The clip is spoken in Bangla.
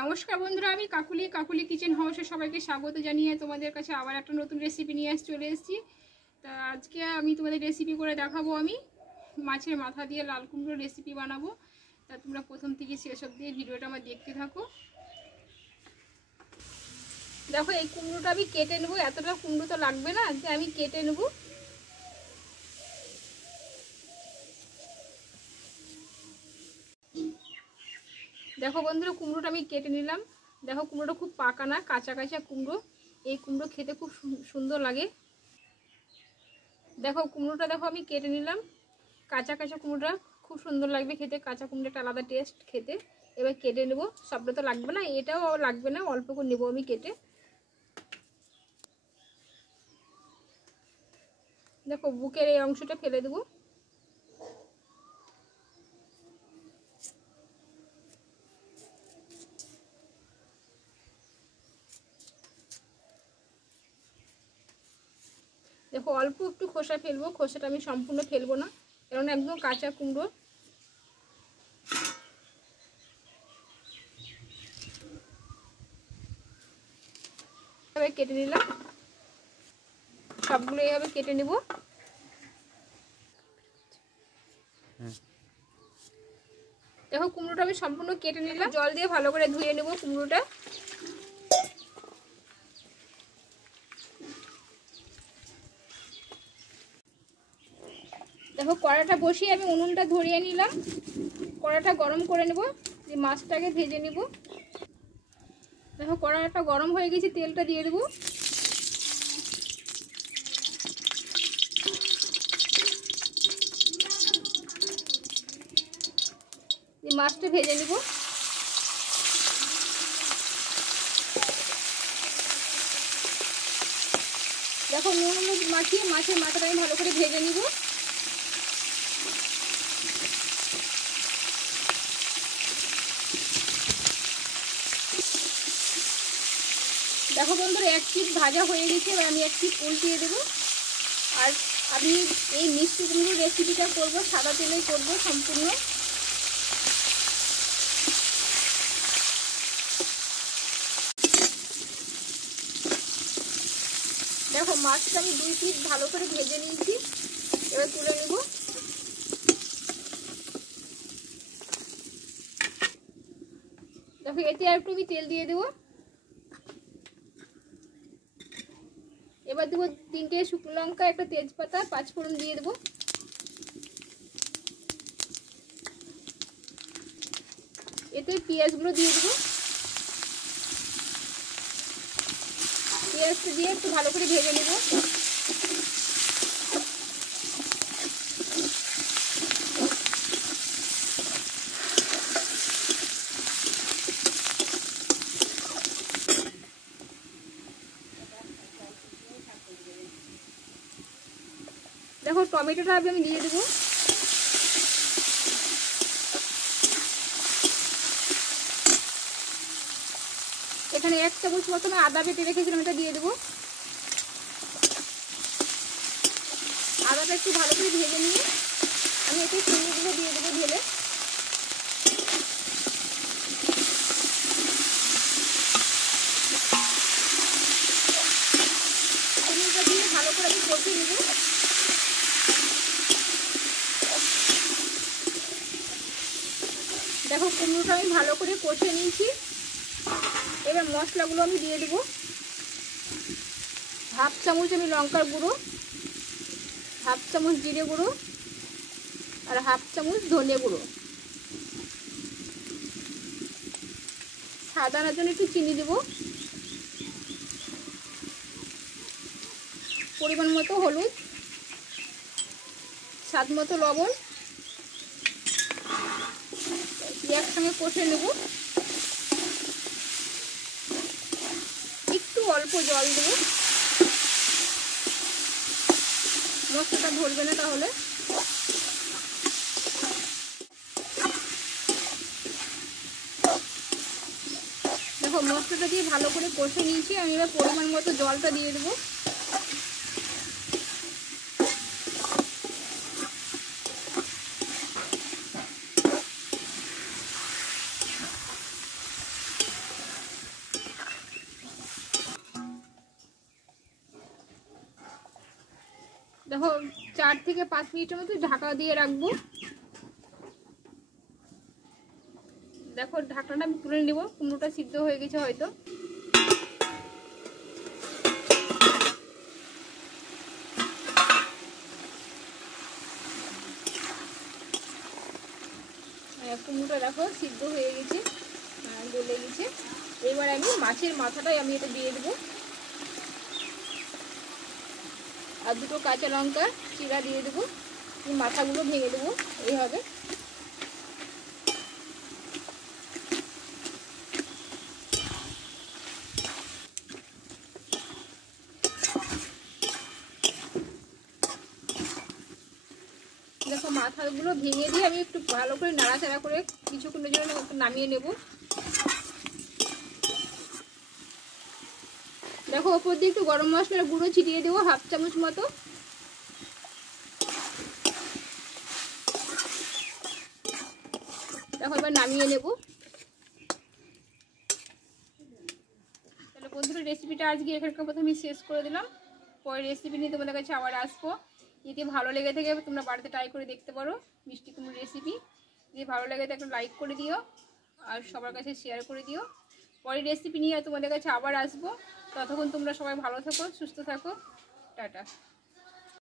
নমস্কার বন্ধুরা, আমি কাকুলি কিচেন হাউসে সবাইকে স্বাগত জানিয়ে তোমাদের কাছে আবার একটা নতুন রেসিপি নিয়ে চলে এসেছি। তা আজকে আমি তোমাদের রেসিপি করে দেখাবো। আমি মাছের মাথা দিয়ে লাল কুমড়োর রেসিপি বানাবো। তা তোমরা প্রথম থেকে শেষ অবধি ভিডিওটা আমার দেখতে থাকো। দেখো, এই কুমড়োটা আমি কেটে নেবো। এতটা কুমড়ো তো লাগবে না, আমি কেটে নেবো। দেখো বন্ধুরা, কুমড়োটা আমি কেটে নিলাম। দেখো, কুমড়োটা খুব পাকা না, কাঁচা কাঁচা কুমড়ো। এই কুমড়ো খেতে খুব সুন্দর লাগে। দেখো কুমড়োটা, দেখো আমি কেটে নিলাম। কাঁচা কাঁচা কুমড়োটা খুব সুন্দর লাগবে খেতে। কাঁচা কুমড়োটা আলাদা টেস্ট খেতে। এবার কেটে নেব। সবটা তো লাগবে না, এটাও লাগবে না, অল্প করে নেবো আমি কেটে। দেখো, বুকের এই অংশটা ফেলে দেবো। দেখো, অল্প একটু খোসা ফেলবো। খোসাটা আমি সম্পূর্ণ ফেলবো না, কারণ একদম কাঁচা কুমড়ো। এভাবে কেটে নিলাম। সবগুলো এইভাবে কেটে নেব। দেখো, কুমড়োটা আমি সম্পূর্ণ কেটে নিলাম। জল দিয়ে ভালো করে ধুয়ে নেব কুমড়োটা। দেখো, কড়াটা বসিয়ে আমি উনুনটা ধরিয়ে নিলাম। কড়াটা গরম করে নেব, যে মাছটাকে ভেজে নেব। দেখো, কড়াটা গরম হয়ে গেছে, তেলটা দিয়ে দেবো। মাছটা ভেজে নেব। দেখো, নুন হলুদ মাখিয়ে মাছের মাথাটা আমি ভালো করে ভেজে নিব। দেখো বন্ধুরা, এক পিঠ ভাজা হয়ে গেছে। এবার আমি এক পিঠ উল্টিয়ে দেবো। আর আমি এই মিষ্টি কুমড়োর রেসিপিটা করবো, সাদা তেলেই করবো সম্পূর্ণ। দেখো, মাছটা আমি দুই পিঠ ভালো করে ভেজে নিয়েছি। এবার তুলে নেব। দেখো, এতে আর একটু আমি তেল দিয়ে দেবো। এবার দেবো 3টে শুকনো লঙ্কা, একটা তেজপাতা, 5 ফোড়ন দিয়ে দেবো। এতে পেঁয়াজগুলো দিয়ে দেবো। পেঁয়াজটা দিয়ে একটু ভালো করে ভেজে নেব। দেখো, টমেটোটা আমি দিয়ে দেবো। এখানে 1 চামচ মতো আদা বেটে রেখেছিলাম, এটা দিয়ে দেবো। আদাটা একটু ভালো করে ভেজে নিয়ে আমি এতে চিনিগুলো দিয়ে দেবো ঢেলে। চিনিটা দিয়ে ভালো করে আমি কষিয়ে নেব। দেখো, কুমড়োটা আমি ভালো করে কষিয়ে নিয়েছি। এবার মশলাগুলো আমি দিয়ে দেবো। 1/2 চামচ আমি লঙ্কার গুঁড়ো, 1/2 চামচ জিরে গুঁড়ো, আর 1/2 চামচ ধনে গুঁড়ো। স্বাদ আনার জন্য একটু চিনি দেবো। পরিমাণ মতো হলুদ, স্বাদ মতো লবণ। একসঙ্গে কষে নেব। একটু অল্প জল দেবো, মশলাটা ধরবে না তাহলে। দেখো, মশলাটা দিয়ে ভালো করে কষে নিয়েছি। আমি এবার পরিমাণ মতো জলটা দিয়ে দেবো। দেখো 4 থেকে 5 মিনিটের মতো ঢাকা দিয়ে রাখবো। দেখো ঢাকনাটা আমি তুলে নেব, কুমড়োটা সিদ্ধ হয়ে গেছে হয়তো। কুমড়োটা দেখো সিদ্ধ হয়ে গেছে, গলে গেছে। এবার আমি মাছের মাথাটাই আমি এটা দিয়ে দেবো, আর দুটো কাঁচা লঙ্কা চিরা দিয়ে দেবো। মাথাগুলো ভেঙে দেবো এইভাবে। দেখো মাথাগুলো ভেঙে দিয়ে আমি একটু ভালো করে নাড়াচাড়া করে কিছুক্ষণের জন্য নামিয়ে নেব। দেখো ওপর দিয়ে একটু গরম মশলার গুঁড়ো ছিটিয়ে দেবো, 1/2 চামচ মতো। দেখো এবার নামিয়ে নেব। তাহলে বন্ধুরা রেসিপিটা আজকে এখানকার প্রথমে শেষ করে দিলাম। পরের রেসিপি নিয়ে তোমাদের কাছে আবার আসবো। যদি ভালো লেগে থাকে তোমরা বাড়িতে ট্রাই করে দেখতে পারো মিষ্টি কুমড়োর রেসিপি। যদি ভালো লাগে তো একটা লাইক করে দিও আর সবার কাছে শেয়ার করে দিও। পরের রেসিপি নিয়ে তোমাদের কাছে আবার আসবো। ততক্ষণ তোমরা সবাই ভালো থাকো, সুস্থ থাকো। টাটা।